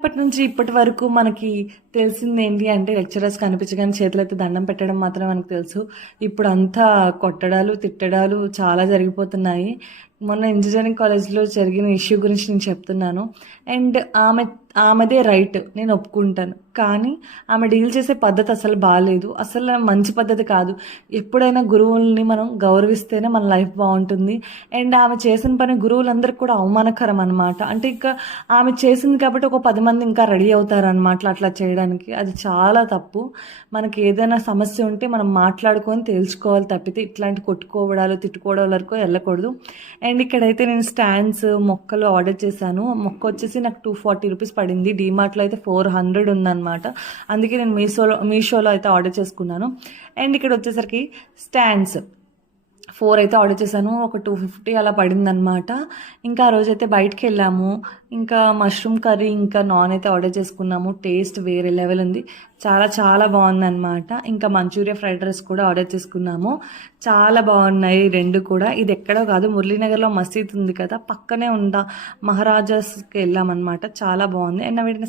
ఇప్పటి నుంచి ఇప్పటి వరకు మనకి తెలిసింది ఏంటి అంటే లెక్చరర్స్ కనిపించగానే చేతులైతే దండం పెట్టడం మాత్రమే మనకు తెలుసు. ఇప్పుడు అంతా కొట్టడాలు తిట్టడాలు చాలా జరిగిపోతున్నాయి. మొన్న ఇంజనీరింగ్ కాలేజ్లో జరిగిన ఇష్యూ గురించి నేను చెప్తున్నాను. అండ్ ఆమెదే రైట్, నేను ఒప్పుకుంటాను. కానీ ఆమె డీల్ చేసే పద్ధతి అసలు బాగాలేదు, అసలు మంచి పద్ధతి కాదు. ఎప్పుడైనా గురువుల్ని మనం గౌరవిస్తేనే మన లైఫ్ బాగుంటుంది. అండ్ ఆమె చేసిన పని గురువులందరికీ కూడా అవమానకరం అనమాట. అంటే ఇంకా ఆమె చేసింది కాబట్టి ఒక 10 మంది ఇంకా రెడీ అవుతారనమాట అట్లా చేయడానికి. అది చాలా తప్పు. మనకి ఏదైనా సమస్య ఉంటే మనం మాట్లాడుకొని తేల్చుకోవాలి తప్పితే ఇట్లాంటి కొట్టుకోవడాలు తిట్టుకోవడం వరకు వెళ్ళకూడదు. అండ్ ఇక్కడైతే నేను స్టాండ్స్ మొక్కలు ఆర్డర్ చేశాను. మొక్క వచ్చేసి నాకు 240 రూపీస్ పడింది. డీమార్ట్లో అయితే 400 ఉందన్నమాట. అందుకే నేను మీషోలో అయితే ఆర్డర్ చేసుకున్నాను. అండ్ ఇక్కడ వచ్చేసరికి స్టాండ్స్ 4 అయితే ఆర్డర్ చేశాను. ఒక 250 అలా పడిందనమాట. ఇంకా ఆ రోజైతే బయటికి వెళ్ళాము. ఇంకా మష్రూమ్ కర్రీ ఇంకా నాన్ అయితే ఆర్డర్ చేసుకున్నాము. టేస్ట్ వేరే లెవెల్ ఉంది, చాలా చాలా బాగుందన్నమాట. ఇంకా మంచూరియా ఫ్రైడ్ రైస్ కూడా ఆర్డర్ చేసుకున్నాము. చాలా బాగున్నాయి రెండు కూడా. ఇది ఎక్కడో కాదు, మురళీనగర్లో మసీద్ ఉంది కదా, పక్కనే ఉన్న మహారాజాస్కి వెళ్ళామన్నమాట. చాలా బాగుంది. అండ్ వీటిని